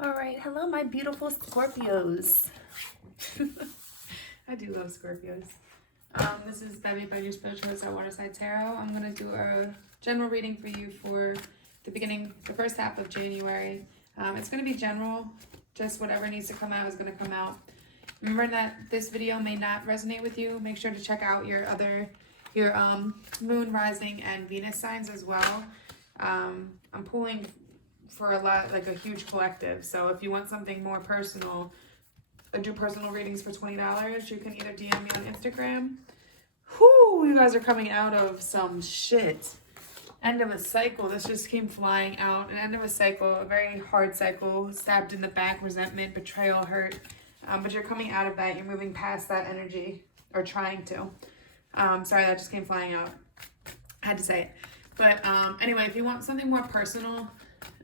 All right, hello, my beautiful Scorpios. I do love Scorpios. This is bevybud, your spiritual host at Waterside Tarot. I'm gonna do a general reading for you for the first half of January. It's gonna be general, just whatever needs to come out is gonna come out. Remember that this video may not resonate with you. Make sure to check out your moon, rising, and Venus signs as well. I'm pulling for a huge collective. So if you want something more personal, I do personal readings for $20. You can either DM me on Instagram. Whoo, you guys are coming out of some shit. End of a cycle. This just came flying out. An end of a cycle, a very hard cycle. Stabbed in the back, resentment, betrayal, hurt. But you're coming out of that. You're moving past that energy, or trying to. Sorry, that just came flying out. I had to say it. But anyway, if you want something more personal,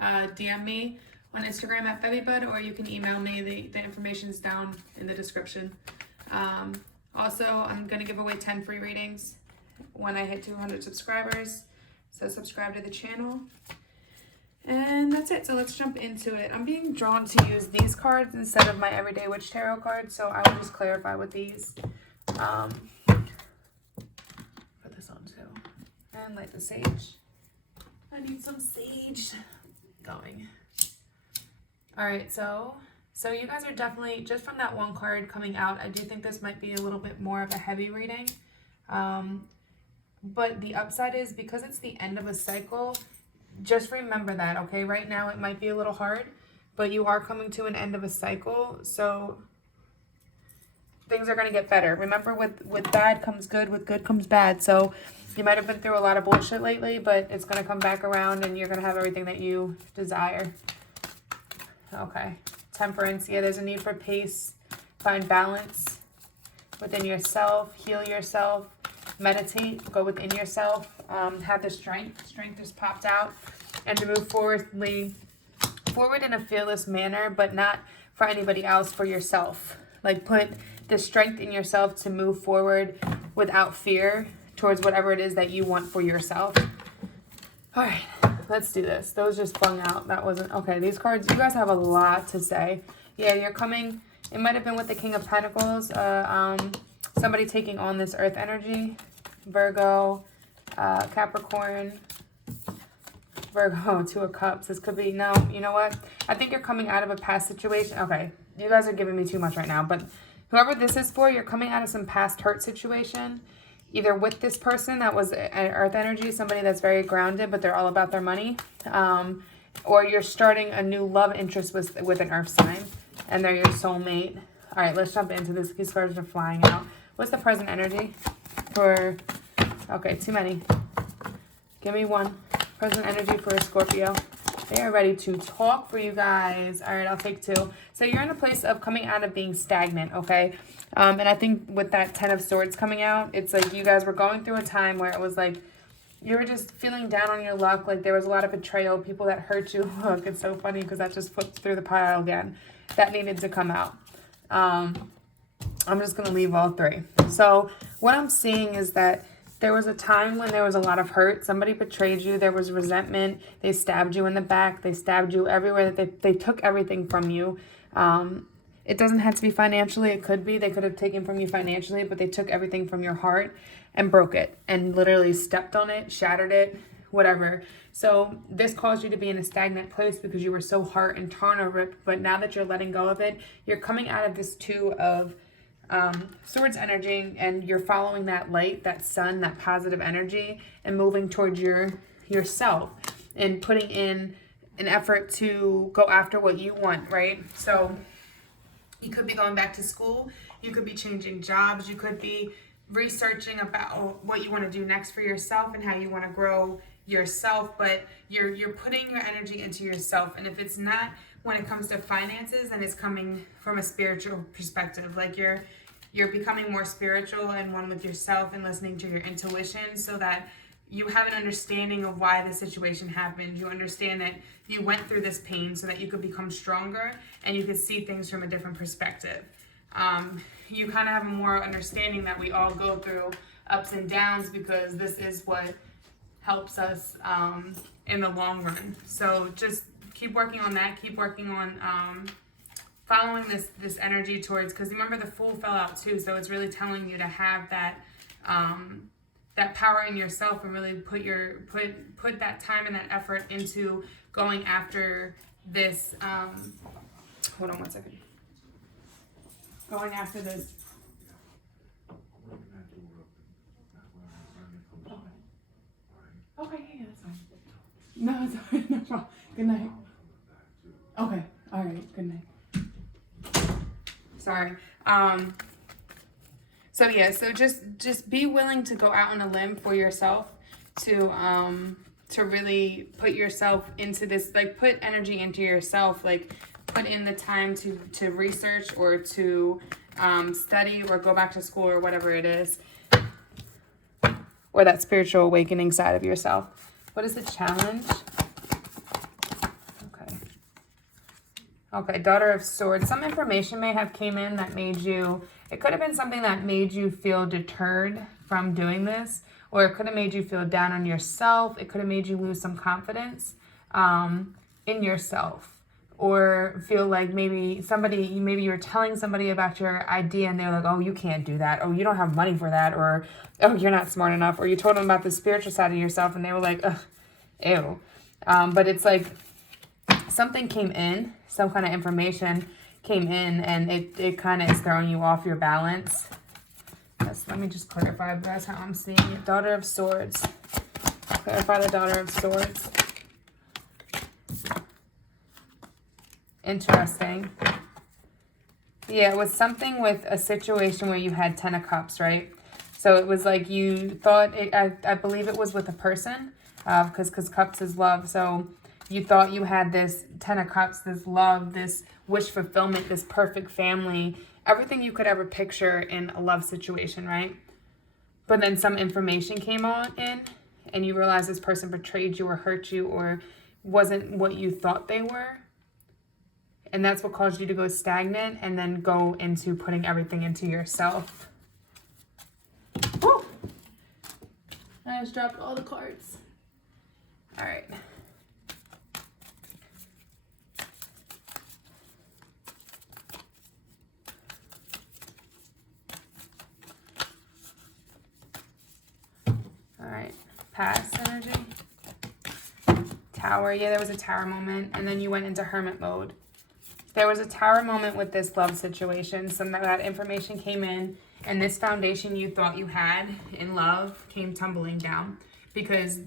DM me on Instagram at bevybud, or you can email me. The information's down in the description. Also, I'm going to give away 10 free readings when I hit 200 subscribers. So subscribe to the channel. And that's it. So let's jump into it. I'm being drawn to use these cards instead of my Everyday Witch Tarot cards. So I will just clarify with these. Put this on too. And light the sage. I need some sage going. All right, so you guys are definitely, just from that one card coming out, I do think this might be a little bit more of a heavy reading. But the upside is, because it's the end of a cycle, just remember that, okay? Right now it might be a little hard, but you are coming to an end of a cycle, so things are going to get better. Remember, with bad comes good, with good comes bad. So you might have been through a lot of bullshit lately, but it's going to come back around and you're going to have everything that you desire. Okay. Temperance. Yeah, there's a need for peace. Find balance within yourself. Heal yourself. Meditate. Go within yourself. Have the strength. Strength just popped out. And to move forward in a fearless manner, but not for anybody else, for yourself. Like, put the strength in yourself to move forward without fear towards whatever it is that you want for yourself. All right, let's do this. Those just flung out. That wasn't, okay, these cards, you guys have a lot to say. Yeah, you're coming, it might have been with the King of Pentacles, somebody taking on this earth energy, Virgo, Capricorn, Virgo, Two of Cups. This could be, no, you know what? I think you're coming out of a past situation. Okay, you guys are giving me too much right now, but whoever this is for, you're coming out of some past hurt situation, either with this person that was an earth energy, somebody that's very grounded, but they're all about their money, or you're starting a new love interest with an earth sign, and they're your soulmate. All right, let's jump into this. These cards are flying out. What's the present energy for, okay, too many. Give me one. Present energy for a Scorpio. They are ready to talk for you guys. All right, I'll take two. So you're in a place of coming out of being stagnant, okay? And I think with that 10 of Swords coming out, it's like you guys were going through a time where it was like you were just feeling down on your luck. Like there was a lot of betrayal, people that hurt you. Look, it's so funny because that just flipped through the pile again. That needed to come out. I'm just going to leave all three. So what I'm seeing is that there was a time when there was a lot of hurt. Somebody betrayed you. There was resentment. They stabbed you in the back. They stabbed you everywhere. They took everything from you. It doesn't have to be financially. It could be. They could have taken from you financially, but they took everything from your heart and broke it and literally stepped on it, shattered it, whatever. So this caused you to be in a stagnant place because you were so hurt and torn over it. But now that you're letting go of it, you're coming out of this Two of Swords energy, and you're following that light, that sun, that positive energy, and moving towards yourself and putting in an effort to go after what you want, right? So you could be going back to school, you could be changing jobs, you could be researching about what you want to do next for yourself and how you want to grow yourself, but you're putting your energy into yourself. And if it's not when it comes to finances, then it's coming from a spiritual perspective. Like you're becoming more spiritual and one with yourself and listening to your intuition so that you have an understanding of why the situation happened. You understand that you went through this pain so that you could become stronger and you could see things from a different perspective. You kind of have a more understanding that we all go through ups and downs because this is what helps us in the long run. So just keep working on that. Keep working on following this energy towards, because remember the Fool fell out too, so it's really telling you to have that that power in yourself and really put that time and that effort into going after this. Hold on one second. Going after this. Okay, yeah, that's fine. No, it's alright, no problem. Good night. Okay, alright, good night. Sorry. So yeah, so just be willing to go out on a limb for yourself to really put yourself into this, like put energy into yourself, like put in the time to research or to study or go back to school or whatever it is. Or that spiritual awakening side of yourself. What is the challenge? Okay. Okay, Daughter of Swords. Some information may have came in that made you, it could have been something that made you feel deterred from doing this, or it could have made you feel down on yourself. It could have made you lose some confidence in yourself, or feel like maybe you were telling somebody about your idea and they're like, oh, you can't do that. Oh, you don't have money for that. Or, oh, you're not smart enough. Or you told them about the spiritual side of yourself and they were like, ugh, ew. But it's like something came in, some kind of information came in, and it kind of is throwing you off your balance. Let me just clarify, but that's how I'm seeing it. Daughter of Swords. Clarify the Daughter of Swords. Interesting. Yeah, it was something with a situation where you had 10 of Cups, right? So it was like you thought, I believe it was with a person, because Cups is love. So you thought you had this 10 of Cups, this love, this wish fulfillment, this perfect family, everything you could ever picture in a love situation, right? But then some information came in and you realized this person betrayed you or hurt you or wasn't what you thought they were. And that's what caused you to go stagnant and then go into putting everything into yourself. Woo! I just dropped all the cards. All right. All right. Past energy. Tower. Yeah, there was a tower moment. And then you went into hermit mode. There was a tower moment with this love situation. Some of that information came in, and this foundation you thought you had in love came tumbling down because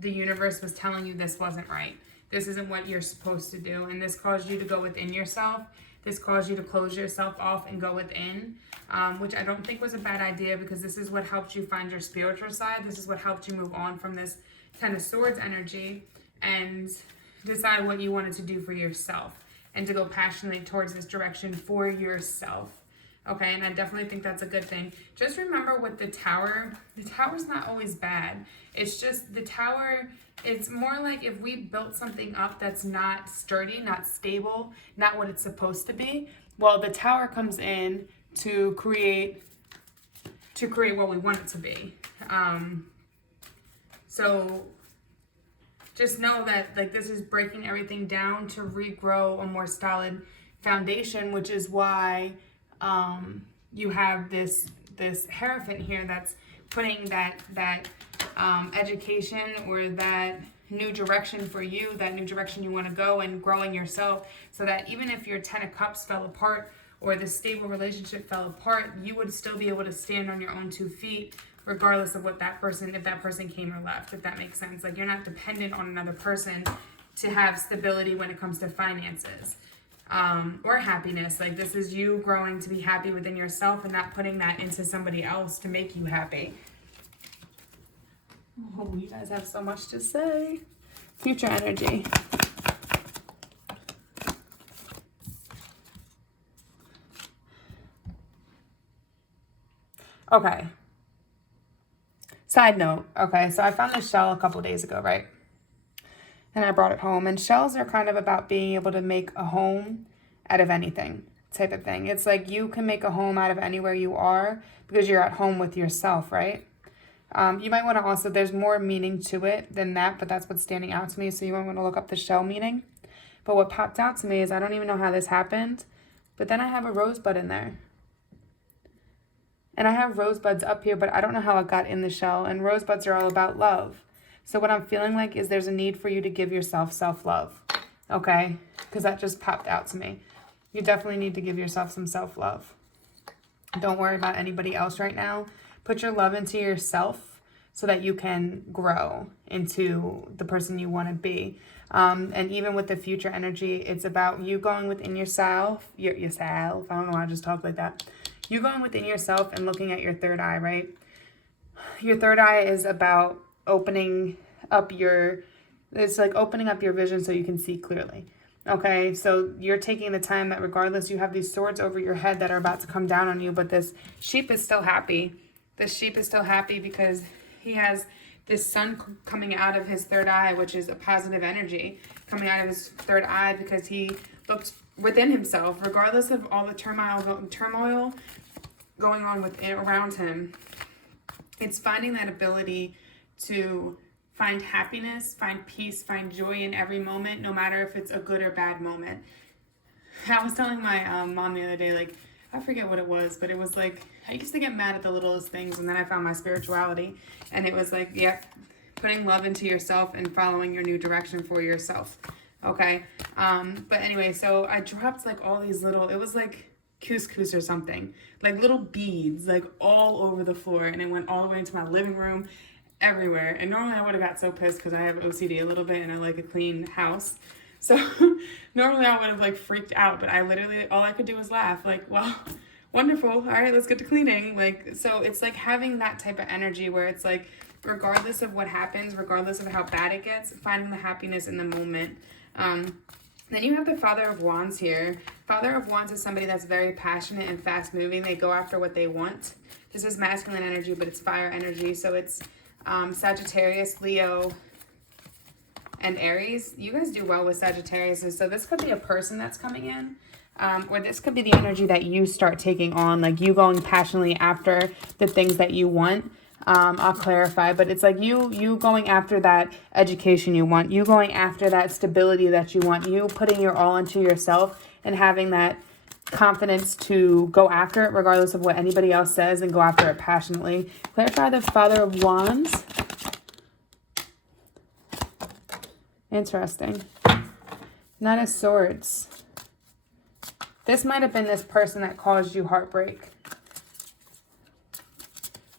the universe was telling you this wasn't right. This isn't what you're supposed to do, and this caused you to go within yourself. This caused you to close yourself off and go within, which I don't think was a bad idea because this is what helped you find your spiritual side. This is what helped you move on from this Ten of Swords energy and decide what you wanted to do for yourself. And to go passionately towards this direction for yourself. Okay, and I definitely think that's a good thing. Just remember with the tower's not always bad. It's just the tower, it's more like if we built something up that's not sturdy, not stable, not what it's supposed to be, well, the tower comes in to create what we want it to be. So just know that like this is breaking everything down to regrow a more solid foundation, which is why you have this Hierophant here that's putting that education or that new direction for you, that new direction you want to go and growing yourself, so that even if your 10 of Cups fell apart or the stable relationship fell apart, you would still be able to stand on your own 2 feet regardless of what that person, if that person came or left, if that makes sense. Like you're not dependent on another person to have stability when it comes to finances or happiness. Like this is you growing to be happy within yourself and not putting that into somebody else to make you happy. Oh, you guys have so much to say. Future energy. Okay. Side note, okay, so I found this shell a couple days ago, right? And I brought it home. And shells are kind of about being able to make a home out of anything type of thing. It's like you can make a home out of anywhere you are because you're at home with yourself, right? You might want to also, there's more meaning to it than that, but that's what's standing out to me. So you might want to look up the shell meaning. But what popped out to me is I don't even know how this happened, but then I have a rosebud in there. And I have rosebuds up here, but I don't know how it got in the shell. And rosebuds are all about love. So what I'm feeling like is there's a need for you to give yourself self-love. Okay? Because that just popped out to me. You definitely need to give yourself some self-love. Don't worry about anybody else right now. Put your love into yourself so that you can grow into the person you want to be. And even with the future energy, it's about you going within yourself. Yourself. I don't know why I just talk like that. You going within yourself and looking at your third eye, right? Your third eye is about opening up it's like opening up your vision so you can see clearly. Okay, so you're taking the time that regardless you have these swords over your head that are about to come down on you, but this sheep is still happy. This sheep is still happy because he has this sun coming out of his third eye, which is a positive energy coming out of his third eye because he looked within himself, regardless of all the turmoil going on around him. It's finding that ability to find happiness, find peace, find joy in every moment, no matter if it's a good or bad moment. I was telling my mom the other day, like, I forget what it was, but it was like, I used to get mad at the littlest things, and then I found my spirituality, and it was like, yep, putting love into yourself and following your new direction for yourself. Okay, but anyway, so I dropped like all these little, it was like couscous or something, like little beads, like all over the floor, and it went all the way into my living room, everywhere. And normally I would have got so pissed because I have OCD a little bit and I like a clean house. So normally I would have like freaked out, but I literally, all I could do was laugh, like, well, wonderful, all right, let's get to cleaning. Like, so it's like having that type of energy where it's like, regardless of what happens, regardless of how bad it gets, finding the happiness in the moment. Then you have the Father of Wands here. Father of Wands is somebody that's very passionate and fast moving. They go after what they want. This is masculine energy, but it's fire energy. So it's Sagittarius, Leo, and Aries. You guys do well with Sagittarius. So this could be a person that's coming in. Or this could be the energy that you start taking on, like you going passionately after the things that you want. I'll clarify, but it's like you going after that education you want, you going after that stability that you want, you putting your all into yourself and having that confidence to go after it regardless of what anybody else says and go after it passionately. Clarify the Father of Wands. Interesting. Knight of Swords. This might have been this person that caused you heartbreak.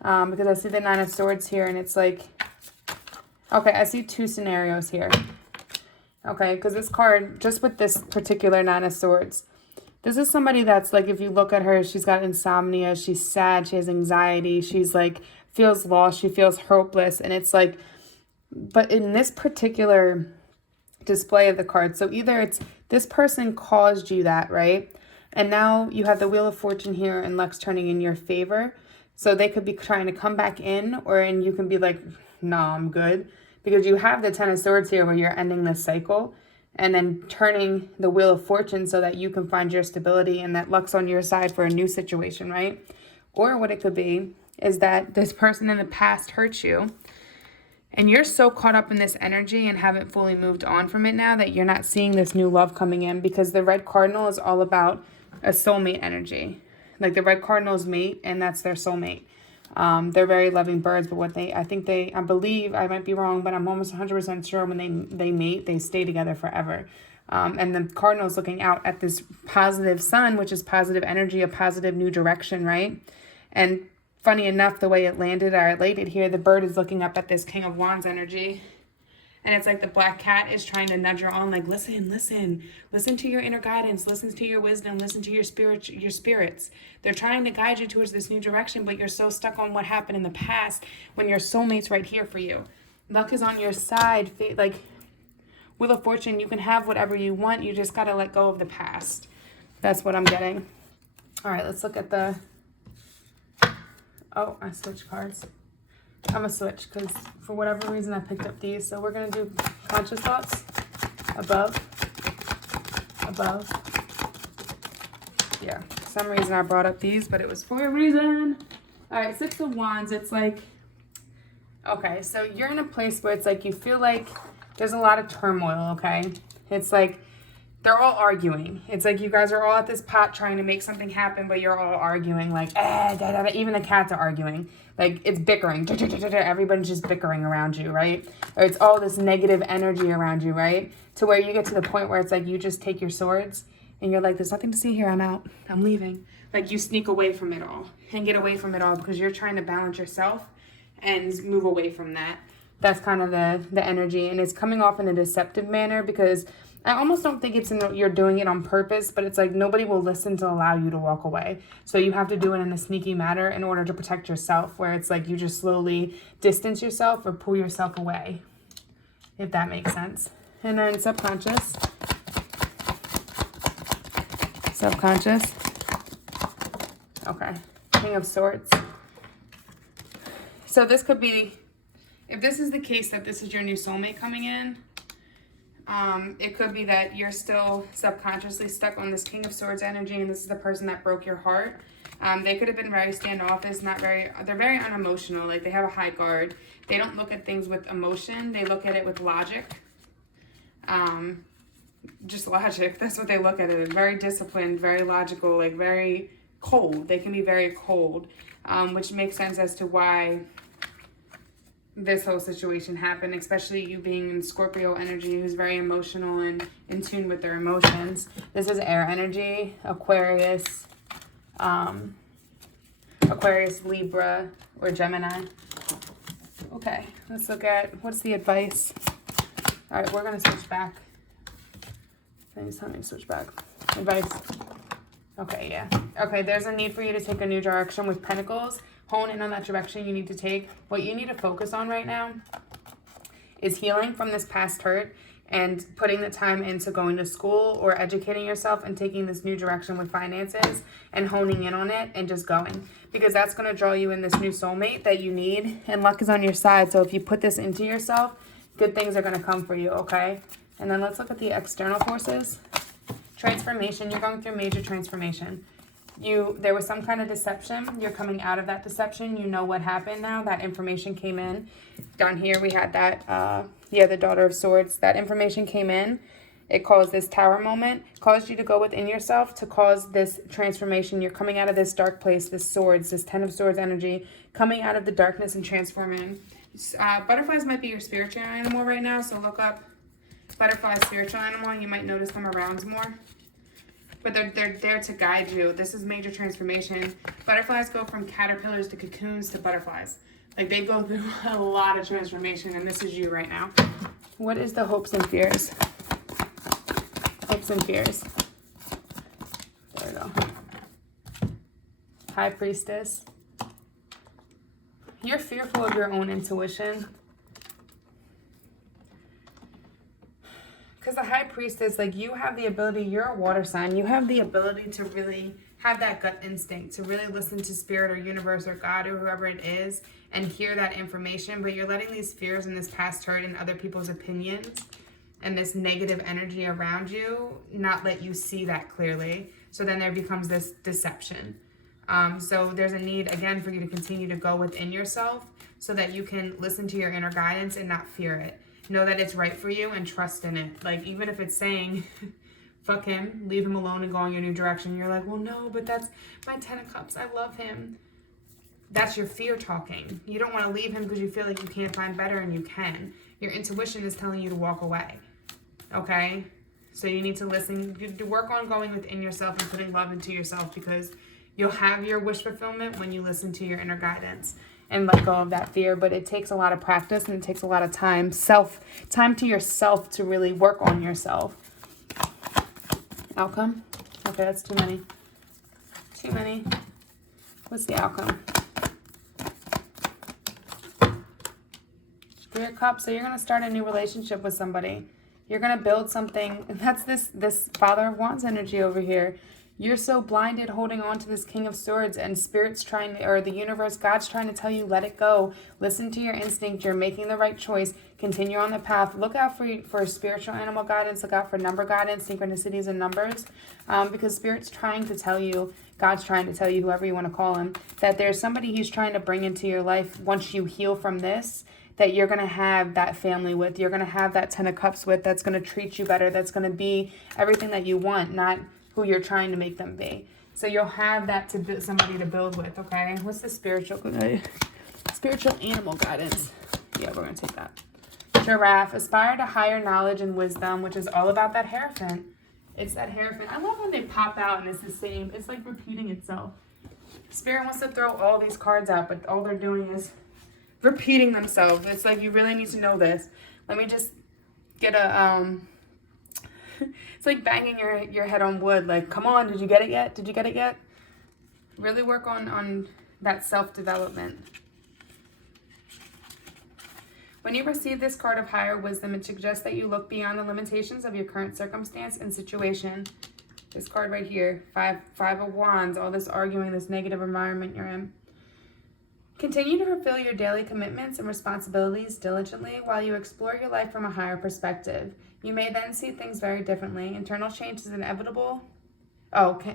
Because I see the Nine of Swords here, and it's like, okay, I see two scenarios here. Okay, because this card, just with this particular Nine of Swords, this is somebody that's like, if you look at her, she's got insomnia, she's sad, she has anxiety, she's like, feels lost, she feels hopeless, and it's like, but in this particular display of the card, so either it's this person caused you that, right? And now you have the Wheel of Fortune here and luck's turning in your favor. So they could be trying to come back in, and you can be like, no, I'm good. Because you have the Ten of Swords here where you're ending this cycle and then turning the Wheel of Fortune so that you can find your stability and that luck's on your side for a new situation, right? Or what it could be is that this person in the past hurt you and you're so caught up in this energy and haven't fully moved on from it now that you're not seeing this new love coming in, because the Red Cardinal is all about a soulmate energy. Like the Red Cardinals mate, and that's their soulmate. They're very loving birds, but I believe, I might be wrong, but I'm almost 100% sure when they mate, they stay together forever. And the Cardinal's looking out at this positive sun, which is positive energy, a positive new direction, right? And funny enough, the way it landed, I laid it here, the bird is looking up at this King of Wands energy. And it's like the black cat is trying to nudge her on, like, listen to your inner guidance, listen to your wisdom, listen to your spirits. They're trying to guide you towards this new direction, but you're so stuck on what happened in the past when your soulmate's right here for you. Luck is on your side. Like, Wheel of Fortune, you can have whatever you want. You just got to let go of the past. That's what I'm getting. All right, let's look at the... Oh, I switched cards. I'm going to switch because for whatever reason I picked up these. So we're going to do conscious thoughts. Above. Yeah, for some reason I brought up these, but it was for a reason. All right, Six of Wands. It's like, okay, so you're in a place where it's like you feel like there's a lot of turmoil, okay? It's like they're all arguing. It's like you guys are all at this pot trying to make something happen, but you're all arguing like, even the cats are arguing. Like, it's bickering. Everybody's just bickering around you, right? Or it's all this negative energy around you, right? To where you get to the point where it's like you just take your swords and you're like, there's nothing to see here. I'm out. I'm leaving. Like, you sneak away from it all and get away from it all because you're trying to balance yourself and move away from that. That's kind of the energy. And it's coming off in a deceptive manner because I almost don't think you're doing it on purpose, but it's like nobody will listen to allow you to walk away. So you have to do it in a sneaky manner in order to protect yourself, where it's like you just slowly distance yourself or pull yourself away, if that makes sense. And then subconscious. Subconscious. Okay. King of Swords. So this could be, if this is the case that this is your new soulmate coming in, it could be that you're still subconsciously stuck on this King of Swords energy, and this is the person that broke your heart. They could have been very standoffish, they're very unemotional, like they have a high guard. They don't look at things with emotion, they look at it with logic. Just logic, that's what they look at it. Very disciplined, very logical, like very cold. They can be very cold, which makes sense as to why this whole situation happened, especially you being in Scorpio energy, who's very emotional and in tune with their emotions. This is air energy, Aquarius, Libra, or Gemini. Okay, let's look at what's the advice. All right, we're going to switch back. Please tell me to switch back. Advice. Okay, yeah. Okay, there's a need for you to take a new direction with Pentacles. Hone in on that direction you need to take. What you need to focus on right now is healing from this past hurt and putting the time into going to school or educating yourself and taking this new direction with finances and honing in on it and just going. Because that's going to draw you in this new soulmate that you need, and luck is on your side. So if you put this into yourself, good things are going to come for you, okay? And then let's look at the external forces. Transformation. You're going through major transformation. There was some kind of deception. You're coming out of that deception. You know what happened now. That information came in. Down here we had that, the Daughter of Swords. That information came in. It caused this tower moment. Caused you to go within yourself to cause this transformation. You're coming out of this dark place, this swords, this Ten of Swords energy, coming out of the darkness and transforming. Butterflies might be your spiritual animal right now, so look up butterfly spiritual animal and you might notice them around more. But they're there to guide you. This is major transformation. Butterflies go from caterpillars to cocoons to butterflies. Like, they go through a lot of transformation, and this is you right now. What is the hopes and fears? Hopes and fears. There we go. High Priestess. You're fearful of your own intuition. Because the High Priestess, like, you have the ability, you're a water sign, you have the ability to really have that gut instinct, to really listen to Spirit or Universe or God or whoever it is and hear that information, but you're letting these fears and this past hurt and other people's opinions and this negative energy around you not let you see that clearly. So then there becomes this deception. So there's a need, again, for you to continue to go within yourself so that you can listen to your inner guidance and not fear it. Know that it's right for you and trust in it. Like, even if it's saying, fuck him, leave him alone and go in your new direction. You're like, well, no, but that's my 10 of Cups. I love him. That's your fear talking. You don't want to leave him because you feel like you can't find better, and you can. Your intuition is telling you to walk away. Okay? So you need to listen. You work on going within yourself and putting love into yourself, because you'll have your wish fulfillment when you listen to your inner guidance and let go of that fear. But it takes a lot of practice and it takes a lot of time. Time to yourself to really work on yourself. Outcome? Okay, that's too many. Too many. What's the outcome? Three of Cups. So you're going to start a new relationship with somebody. You're going to build something. That's this Father of Wands energy over here. You're so blinded holding on to this King of Swords, and Spirit's trying to, or the universe, God's trying to tell you, let it go. Listen to your instinct. You're making the right choice. Continue on the path. Look out for spiritual animal guidance. Look out for number guidance, synchronicities and numbers, because Spirit's trying to tell you, God's trying to tell you, whoever you want to call him, that there's somebody he's trying to bring into your life once you heal from this, that you're going to have that family with, you're going to have that 10 of Cups with, that's going to treat you better, that's going to be everything that you want, not who you're trying to make them be. So you'll have that to build, somebody to build with, okay? What's the spiritual animal guidance? Yeah, we're going to take that. Giraffe, aspire to higher knowledge and wisdom, which is all about that Hierophant. It's that Hierophant. I love when they pop out and it's the same. It's like repeating itself. Spirit wants to throw all these cards out, but all they're doing is repeating themselves. It's like, you really need to know this. Let me just get a, it's like banging your head on wood. Like, come on, did you get it yet? Did you get it yet? Really work on that self-development. When you receive this card of higher wisdom, it suggests that you look beyond the limitations of your current circumstance and situation. This card right here, Five of Wands, all this arguing, this negative environment you're in. Continue to fulfill your daily commitments and responsibilities diligently while you explore your life from a higher perspective. You may then see things very differently. Internal change is inevitable.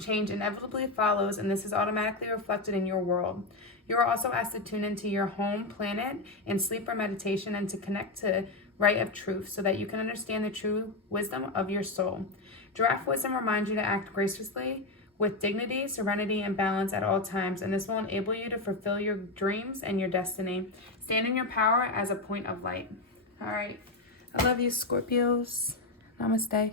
Change inevitably follows, and this is automatically reflected in your world. You are also asked to tune into your home planet in sleep or meditation and to connect to right of truth so that you can understand the true wisdom of your soul. Giraffe wisdom reminds you to act graciously with dignity, serenity, and balance at all times, and this will enable you to fulfill your dreams and your destiny. Stand in your power as a point of light. All right. I love you, Scorpios. Namaste.